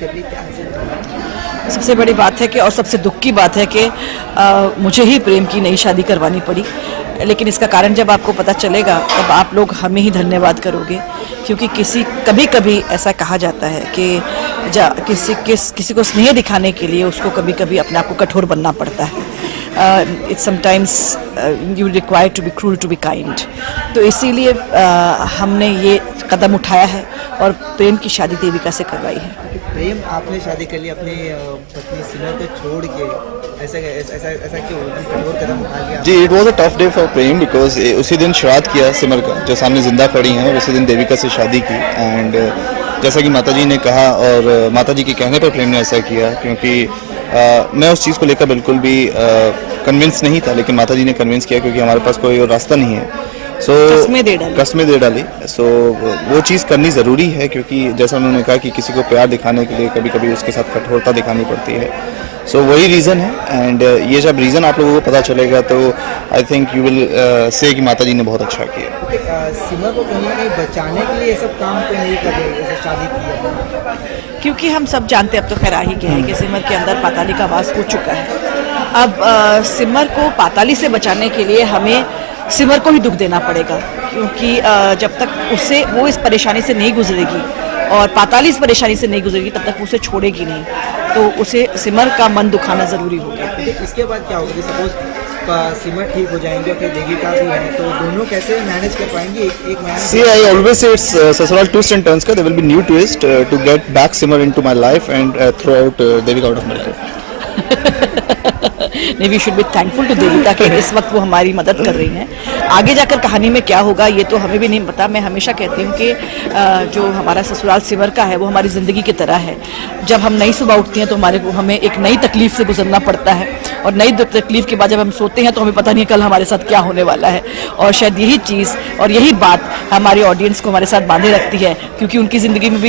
कर ली, क्या है? सबसे बड़ी बात है कि और सबसे दुख की बात है कि मुझे ही प्रेम की नई शादी करवानी पड़ी, लेकिन इसका कारण जब आपको पता चलेगा तब आप लोग हमें ही धन्यवाद करोगे, क्योंकि कभी कभी ऐसा कहा जाता है कि किसी को स्नेह दिखाने के लिए उसको कभी कभी अपने आप को कठोर बनना पड़ता है। It's sometimes you require to be cruel to be kind. तो इसीलिए हमने ये कदम उठाया है और प्रेम की शादी देविका से करवाई है। प्रेम आपने शादी कर ली अपनी पत्नी सिमर को छोड़ के, ऐसा ऐसा क्यों एकदम कठोर कदम उठा लिया? जी, it was a tough day for Prem because उसी दिन श्राद्ध किया सिमर का, जो सामने जिंदा खड़ी हैं, और उसी दिन देविका से शादी की। एंड जैसा कि माताजी ने कहा और माताजी के कहने पर प्रेम ने ऐसा किया, क्योंकि मैं उस चीज़ को लेकर बिल्कुल भी कन्विंस नहीं था, लेकिन माताजी ने कन्विंस किया, क्योंकि हमारे पास कोई और रास्ता नहीं है। सो कस्में दे डाली। सो वो चीज़ करनी ज़रूरी है, क्योंकि जैसा उन्होंने कहा कि किसी को प्यार दिखाने के लिए कभी कभी उसके साथ कठोरता दिखानी पड़ती है। सो वही रीज़न है। एंड ये जब रीज़न आप लोगों को पता चलेगा तो I think you will say कि माताजी ने बहुत अच्छा किया। सिमर को कहीं ना कहीं बचाने के लिए ये सब काम तो नहीं कर रहे, जैसे शादी किया, क्योंकि हम सब जानते हैं, अब तो खैर आ ही गया है कि सिमर के अंदर पाताली का वास हो चुका है। अब सिमर को पाताली से बचाने के लिए हमें सिमर को ही दुख देना पड़ेगा, क्योंकि जब तक उससे वो इस परेशानी से नहीं गुजरेगी और पाताली इस परेशानी से नहीं गुजरेगी तब तक वो उसे छोड़ेगी नहीं, तो उसे सिमर का मन दुखाना ज़रूरी होगा। इसके बाद क्या होगा? सपोज सिमर ठीक हो जाएंगे, फिर देविका भी है, तो दोनों कैसे मैनेज कर पाएंगे? एक See, I always say it's ससुराल twists and turns का. There will be new twist to get back Simar into my life and throw out Devika out of my life. नहीं, we should be thankful to Devika कि इस वक्त वो हमारी मदद कर रही हैं। आगे जाकर कहानी में क्या होगा ये तो हमें भी नहीं पता। मैं हमेशा कहती हूँ कि जो हमारा ससुराल सिमर का है वो हमारी ज़िंदगी की तरह है। जब हम नई सुबह उठती हैं तो हमें एक नई तकलीफ़ से गुजरना पड़ता है, और नई तकलीफ़ के बाद जब हम सोते हैं तो हमें पता नहीं कल हमारे साथ क्या होने वाला है। और शायद यही चीज़ और यही बात हमारी ऑडियंस को हमारे साथ बांधे रखती है, क्योंकि उनकी ज़िंदगी में भी